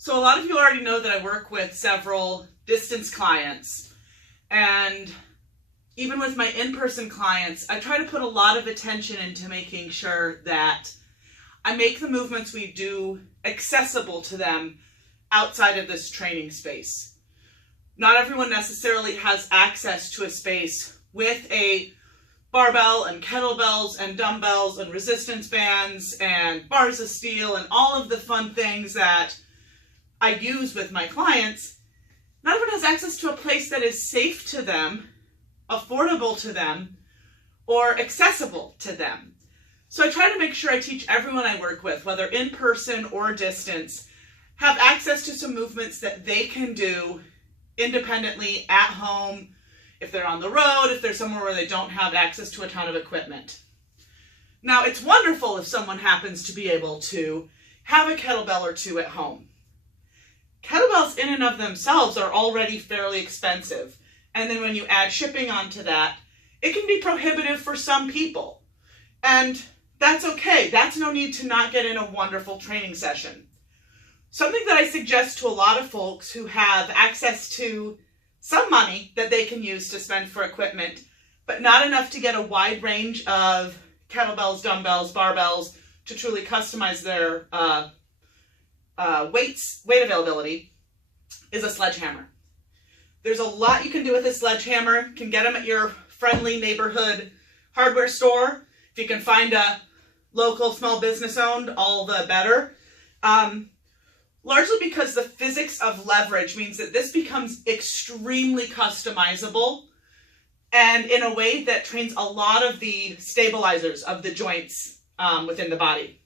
So a lot of you already know that I work with several distance clients, and even with my in-person clients, I try to put a lot of attention into making sure that I make the movements we do accessible to them outside of this training space. Not everyone necessarily has access to a space with a barbell and kettlebells and dumbbells and resistance bands and bars of steel and all of the fun things that I use with my clients. Not everyone has access to a place that is safe to them, affordable to them, or accessible to them. So I try to make sure I teach everyone I work with, whether in person or distance, have access to some movements that they can do independently at home, if they're on the road, if they're somewhere where they don't have access to a ton of equipment. Now, it's wonderful if someone happens to be able to have a kettlebell or two at home. Kettlebells in and of themselves are already fairly expensive. And then when you add shipping onto that, it can be prohibitive for some people. And that's okay. That's no need to not get in a wonderful training session. Something that I suggest to a lot of folks who have access to some money that they can use to spend for equipment, but not enough to get a wide range of kettlebells, dumbbells, barbells to truly customize their weight availability, is a sledgehammer. There's a lot you can do with a sledgehammer. You can get them at your friendly neighborhood hardware store. If you can find a local small business owned, all the better. Largely because the physics of leverage means that this becomes extremely customizable and in a way that trains a lot of the stabilizers of the joints within the body.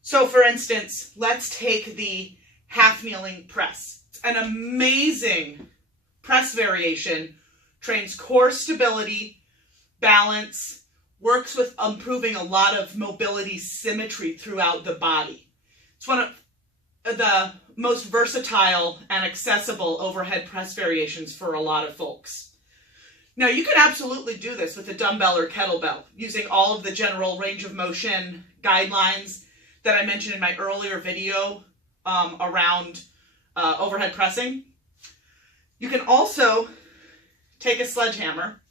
So for instance, let's take the half kneeling press. It's an amazing press variation, trains core stability, balance, works with improving a lot of mobility symmetry throughout the body. It's one of the most versatile and accessible overhead press variations for a lot of folks. Now, you can absolutely do this with a dumbbell or kettlebell using all of the general range of motion guidelines that I mentioned in my earlier video around overhead pressing. You can also take a sledgehammer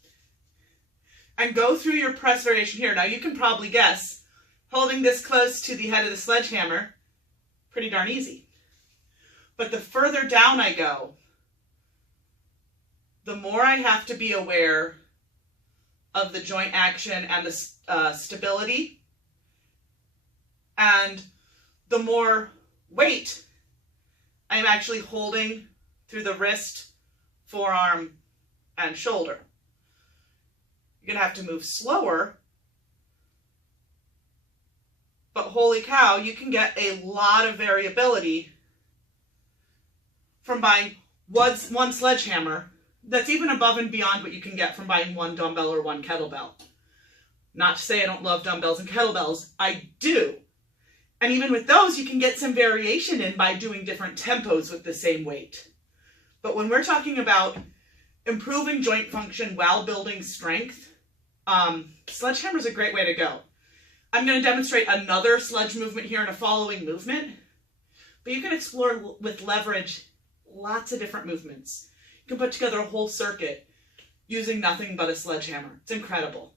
and go through your press variation here. Now, you can probably guess, holding this close to the head of the sledgehammer, pretty darn easy. But the further down I go, the more I have to be aware of the joint action and the stability, and the more weight I'm actually holding through the wrist, forearm, and shoulder. You're gonna have to move slower, but holy cow, you can get a lot of variability from buying one sledgehammer that's even above and beyond what you can get from buying one dumbbell or one kettlebell. Not to say I don't love dumbbells and kettlebells, I do. And even with those, you can get some variation in by doing different tempos with the same weight. But when we're talking about improving joint function while building strength, sledgehammer is a great way to go. I'm going to demonstrate another sledge movement here in a following movement, but you can explore with leverage lots of different movements. You can put together a whole circuit using nothing but a sledgehammer. It's incredible.